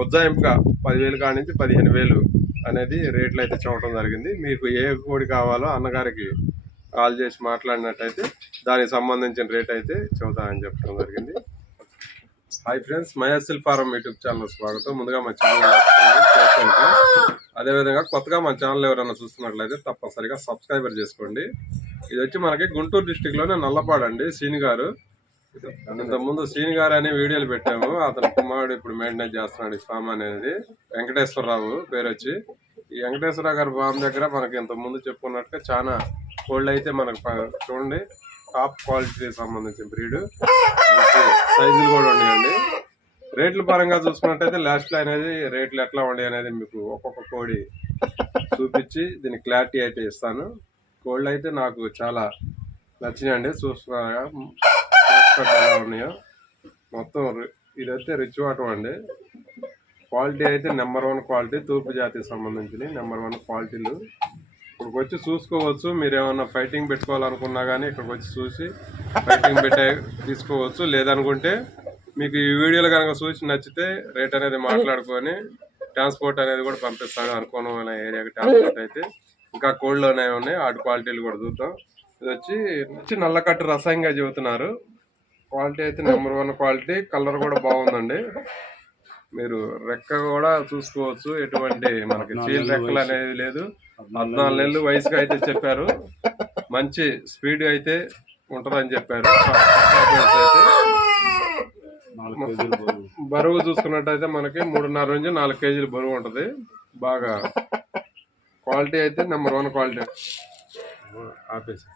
ఉజ్జాయింపుగా పదివేలు కాడి నుంచి పదిహేను వేలు అనేది రేట్లు అయితే చూడటం జరిగింది. మీకు ఏ కోడి కావాలో అన్నగారికి కాల్ చేసి మాట్లాడినట్టయితే దానికి సంబంధించిన రేట్ అయితే చెబుతానని చెప్పడం జరిగింది. హాయ్ ఫ్రెండ్స్ మయాసిల్ ఫారం యూట్యూబ్ ఛానల్ స్వాగతం. ముందుగా మా ఛానల్ అదేవిధంగా కొత్తగా మా ఛానల్ ఎవరైనా చూస్తున్నట్లయితే తప్పనిసరిగా సబ్స్క్రైబర్ చేసుకోండి. ఇది వచ్చి మనకి గుంటూరు డిస్టిక్లోనే నల్లపాడు అండి సీని గారు. ఇంతకుముందు సీని గారు అనే వీడియోలు పెట్టాము. అతని కుమారుడు ఇప్పుడు మెయింటైన్ చేస్తున్నాడు ఈ ఫామ్ అనేది. వెంకటేశ్వరరావు పేరు వచ్చి. ఈ వెంకటేశ్వరరావు గారి ఫామ్ దగ్గర మనకి ఇంతకుముందు ముందు చెప్పుకున్నట్టుగా చాలా కోళ్ళు అయితే మనకు ప- చూడండి. టాప్ క్వాలిటీ సంబంధించిన బ్రీడ్. సైజులు కూడా ఉన్నాయండి. రేట్ల పరంగా చూసుకున్నట్టయితే లాస్ట్లో అనేది రేట్లు ఎట్లా ఉండే అనేది మీకు ఒక్కొక్క కోడి చూపించి దీని క్లారిటీ అయితే ఇస్తాను. కోళ్ళు అయితే నాకు చాలా నచ్చినాయండి. చూస్తున్నా చూసుకుంటే ఎలా ఉన్నాయో. మొత్తం రి- ఇదైతే రిచ్ వాటం అండి. క్వాలిటీ అయితే నెంబర్ వన్ క్వాలిటీ తూర్పు జాతికి సంబంధించిన నెంబర్ వన్ క్వాలిటీలు ఇక్కడికి వచ్చి చూసుకోవచ్చు మీరు ఏమన్నా ఫైటింగ్ పెట్టుకోవాలనుకున్నా కానీ ఇక్కడికి వచ్చి చూసి ఫైటింగ్ పెట్టే తీసుకోవచ్చు. లేదనుకుంటే మీకు ఈ వీడియోలు కనుక చూసి నచ్చితే రేట్ అనేది మాట్లాడుకొని ట్రాన్స్పోర్ట్ అనేది కూడా పంపిస్తాడు అనుకోవడం ఏరియాకి ట్రాన్స్పోర్ట్ అయితే ఇంకా కోల్డ్ అనేవి ఉన్నాయి ఆడు క్వాలిటీలు కూడా చూద్దాం. ఇది వచ్చి వచ్చి నల్లకట్టు రసాయంగా చెబుతున్నారు. క్వాలిటీ అయితే నెంబర్ వన్ క్వాలిటీ కలర్ కూడా బాగుందండి. మీరు రెక్క కూడా చూసుకోవచ్చు ఎటువంటి మనకి చీల్ రెక్కలు అనేది లేదు. పద్నాలుగు నెలలు వయసుగా అయితే చెప్పారు. మంచి స్పీడ్ అయితే ఉంటదని చెప్పారు. బరువు. చూసుకున్నట్టయితే మనకి మూడున్నర నుంచి నాలుగు కేజీలు బరువు ఉంటది. బాగా క్వాలిటీ అయితే నెంబర్ వన్ క్వాలిటీ. ఆపేసి.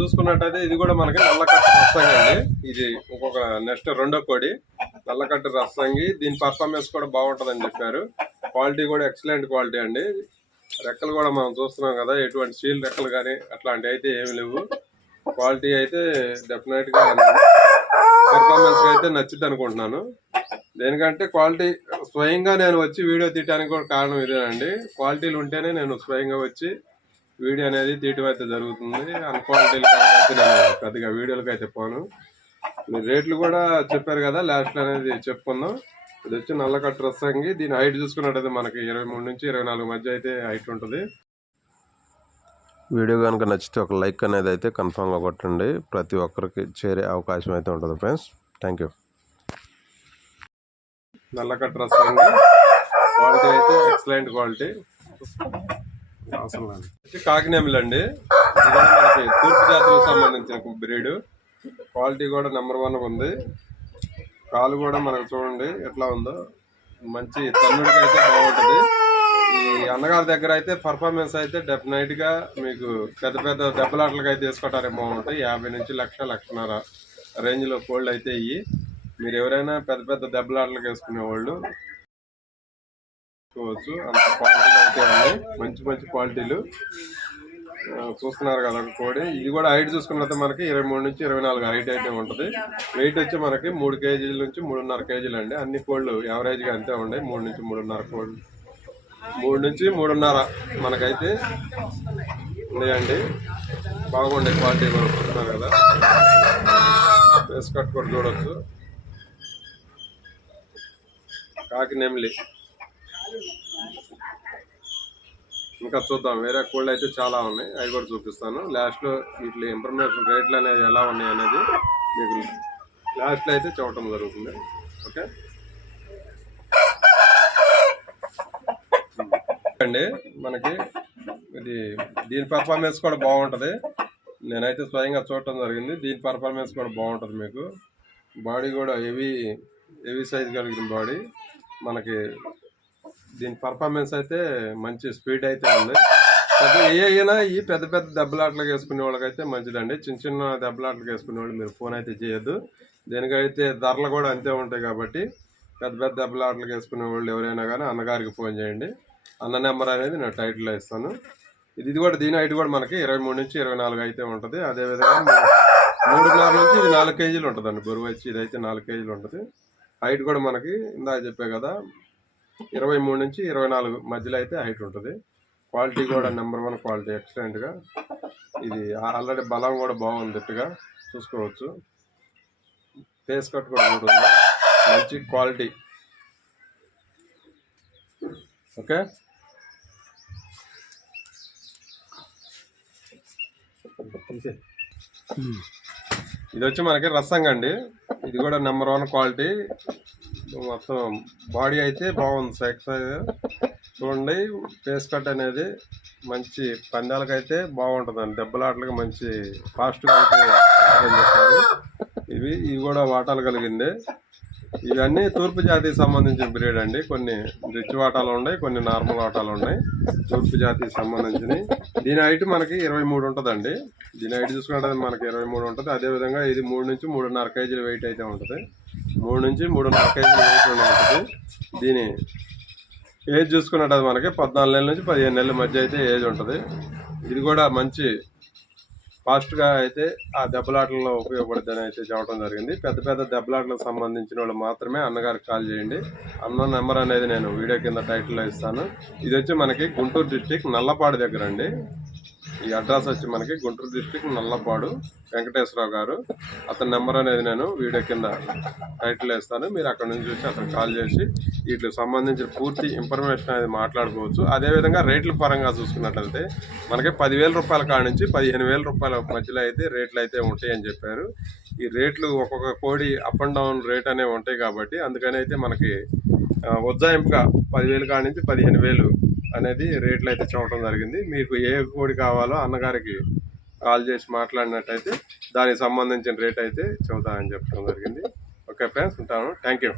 చూసుకున్నట్టయితే ఇది కూడా మనకి నల్లకట్ట రసంగి అండి. ఇది ఒక్కొక్క నెక్స్ట్ రెండో కోడి. నల్లకట్ట రసంగి దీని పర్ఫార్మెన్స్ కూడా బాగుంటుందని చెప్పారు. క్వాలిటీ కూడా ఎక్సలెంట్ క్వాలిటీ అండి. రెక్కలు కూడా మనం చూస్తున్నాం కదా ఎటువంటి స్టీల్ రెక్కలు కానీ అట్లాంటివి అయితే ఏమి లేవు. క్వాలిటీ అయితే డెఫినెట్గా పెర్ఫార్మెన్స్ అయితే నచ్చింది అనుకుంటున్నాను. దేనికంటే క్వాలిటీ స్వయంగా నేను వచ్చి వీడియో తీయడానికి కూడా కారణం ఇదేనండి. క్వాలిటీలు ఉంటేనే నేను స్వయంగా వచ్చి వీడియో అనేది తీయటం అయితే జరుగుతుంది అన్ క్వాలిటీలు అయితే నేను పెద్దగా వీడియోలకు అయితే పోను. మీరు రేట్లు కూడా చెప్పారు కదా లాస్ట్ అనేది చెప్పుకుందాం. ఇది వచ్చి నల్లకట్ట రసంగి దీని హైట్ చూసుకున్నట్టయితే మనకి ఇరవై మూడు నుంచి ఇరవై నాలుగు మధ్య అయితే హైట్ ఉంటుంది. వీడియో కనుక నచ్చితే ఒక లైక్ అనేది అయితే కన్ఫామ్గా కొట్టండి. ప్రతి ఒక్కరికి చేరే అవకాశం అయితే ఉంటుంది ఫ్రెండ్స్. థ్యాంక్ యూ నల్లకట్ట రసంగి క్వాలిటీ అయితే ఎక్సలెంట్ క్వాలిటీ అవసరం లేదు. మనకి తూర్పు జాతులకు సంబంధించిన బ్రీడ్ క్వాలిటీ కూడా నెంబర్ వన్ ఉంది. కాలు కూడా మనకు చూడండి ఎట్లా ఉందో. మంచి తన్నుడికి అయితే బాగుంటుంది. ఈ అన్నగారి దగ్గర అయితే పర్ఫార్మెన్స్ అయితే డెఫినెట్గా మీకు పెద్ద పెద్ద దెబ్బలాటలకు అయితే వేసుకోవటానికి బాగుంటాయి. యాభై నుంచి లక్ష లక్షన్నర రేంజ్లో కోల్డ్ అయితే ఇవి మీరు ఎవరైనా పెద్ద పెద్ద దెబ్బలాటలకు వేసుకునే వాళ్ళు చూసుకోవచ్చు అంత క్వాలిటీలు అయితే ఉన్నాయి. మంచి మంచి క్వాలిటీలు చూస్తున్నారు కదా కోడి. ఇది కూడా హైట్ చూసుకున్నట్టు మనకి ఇరవై మూడు నుంచి ఇరవై నాలుగు హైట్ అయితే ఉంటుంది. వెయిట్ వచ్చి మనకి మూడు కేజీల నుంచి మూడున్నర కేజీలు అండి. అన్ని కోళ్ళు యావరేజ్గా అంతే ఉన్నాయి మూడు నుంచి మూడున్నర కోళ్ళు. మూడు నుంచి మూడున్నర మనకైతే ఉన్నాయండి. బాగుండే క్వాలిటీ కొనుక్కుంటున్నారు కదా. ఫేస్ కట్ కూడా చూడొచ్చు. కాకి నెమిలి. ఇంకా చూద్దాం. వేరే కోళ్ళు అయితే చాలా ఉన్నాయి. అవి కూడా చూపిస్తాను. లాస్ట్లో వీటి ఇన్ఫర్మేషన్ రేట్లు అనేది ఎలా ఉన్నాయి అనేది మీకు లాస్ట్లో అయితే చూడటం జరుగుతుంది. ఓకే అండి మనకి ఇది దీని పర్ఫార్మెన్స్ కూడా బాగుంటుంది. నేనైతే స్వయంగా చూడటం జరిగింది. దీని పర్ఫార్మెన్స్ కూడా బాగుంటుంది మీకు. బాడీ కూడా హెవీ హెవీ సైజ్ కలిగిన బాడీ మనకి దీని పర్ఫార్మెన్స్ అయితే మంచి స్పీడ్ అయితే ఉంది. పెద్ద ఏ అయినా ఈ పెద్ద పెద్ద దెబ్బలాట్లకు వేసుకునే వాళ్ళకైతే మంచిదండి. చిన్న చిన్న దెబ్బలాట్లకు వేసుకునే వాళ్ళు మీరు ఫోన్ అయితే చేయొద్దు. దీనికైతే ధరలు కూడా అంతే ఉంటాయి కాబట్టి పెద్ద పెద్ద దెబ్బలాట్లకు వేసుకునే వాళ్ళు ఎవరైనా కానీ అన్నగారికి ఫోన్ చేయండి. అన్న నెంబర్ అనేది నేను టైటిల్లో ఇస్తాను. ఇది కూడా దీని హైట్ కూడా మనకి ఇరవై మూడు నుంచి ఇరవై నాలుగు అయితే ఉంటుంది. అదేవిధంగా మూడున్నర నుంచి ఇది నాలుగు కేజీలు ఉంటుందండి. బరువు వచ్చి ఇదైతే నాలుగు కేజీలు ఉంటుంది. హైట్ కూడా మనకి ఇందాక చెప్పే కదా ఇరవై మూడు నుంచి ఇరవై నాలుగు మధ్యలో అయితే హైట్ ఉంటుంది. క్వాలిటీ కూడా నెంబర్ వన్ క్వాలిటీ ఎక్సలెంట్గా. ఇది ఆల్రెడీ బలం కూడా బాగుందిట్టుగా చూసుకోవచ్చు. ఫేస్ కట్ కూడా ఉంటుంది మంచి క్వాలిటీ. ఓకే? ఇది వచ్చి మనకి రసంగా అండి ఇది కూడా నెంబర్ వన్ క్వాలిటీ. మొత్తం బాడీ అయితే బాగుంది ఎక్సర్సైజ్ చూడండి ఫేస్ కట్ అనేది మంచి పందాలకైతే బాగుంటుందండి. దెబ్బలాటలకు మంచి ఫాస్ట్గా అయితే ఇవి ఇవి కూడా వాటాలు కలిగింది. ఇవన్నీ తూర్పు జాతికి సంబంధించిన బ్రీడ్ అండి. కొన్ని రిచ్ వాటాలు ఉన్నాయి కొన్ని నార్మల్ వాటాలు ఉన్నాయి. తూర్పు జాతికి సంబంధించినవి. దీని హైట్ మనకి ఇరవై మూడు ఉంటుందండి. దీని హైట్ చూసుకుంటే మనకి ఇరవై మూడు ఉంటుంది. అదేవిధంగా ఇది మూడు నుంచి మూడున్నర కేజీల వెయిట్ అయితే ఉంటుంది. మూడు నుంచి మూడున్నర కేజీల వెయిట్ ఉంటుంది. దీని ఏజ్ చూసుకున్నట్టు మనకి పద్నాలుగు నెలల నుంచి పదిహేను నెలల మధ్య అయితే ఏజ్ ఉంటుంది. ఇది కూడా మంచి ఫాస్ట్గా అయితే ఆ దెబ్బలాటల్లో ఉపయోగపడుతుందని అయితే చెప్పడం జరిగింది. పెద్ద పెద్ద దెబ్బలాటలకు సంబంధించిన వాళ్ళు మాత్రమే అన్నగారికి కాల్ చేయండి. అన్న నెంబర్ అనేది నేను వీడియో కింద టైటిల్లో ఇస్తాను. ఇది వచ్చి మనకి గుంటూరు డిస్టిక్ నల్లపాడు దగ్గర అండి. ఈ అడ్రస్ వచ్చి మనకి గుంటూరు డిస్టిక్ నల్లపాడు వెంకటేశ్వరరావు గారు. అతని నెంబర్ అనేది నేను వీడియో కింద టైటిల్ వేస్తాను. మీరు అక్కడ నుంచి చూసి అతను కాల్ చేసి వీటికి సంబంధించిన పూర్తి ఇన్ఫర్మేషన్ అనేది మాట్లాడుకోవచ్చు. అదేవిధంగా రేట్ల పరంగా చూసుకున్నట్లయితే మనకి పదివేల రూపాయల కాడ నుంచి పదిహేను వేల రూపాయల మధ్యలో అయితే రేట్లు అయితే ఉంటాయని చెప్పారు. ఈ రేట్లు ఒక్కొక్క కోడి అప్ అండ్ డౌన్ రేట్ అనేవి ఉంటాయి కాబట్టి అందుకని అయితే మనకి ఉజ్జాయింపుగా పదివేలు కాడ నుంచి పదిహేను వేలు అనేది రేట్లు అయితే చూడటం జరిగింది. మీకు ఏ కోడి కావాలో అన్నగారికి కాల్ చేసి మాట్లాడినట్టయితే దానికి సంబంధించిన రేట్ అయితే చెబుతానని చెప్పడం జరిగింది. ఓకే ఫ్రెండ్స్ ఉంటాను. Thank you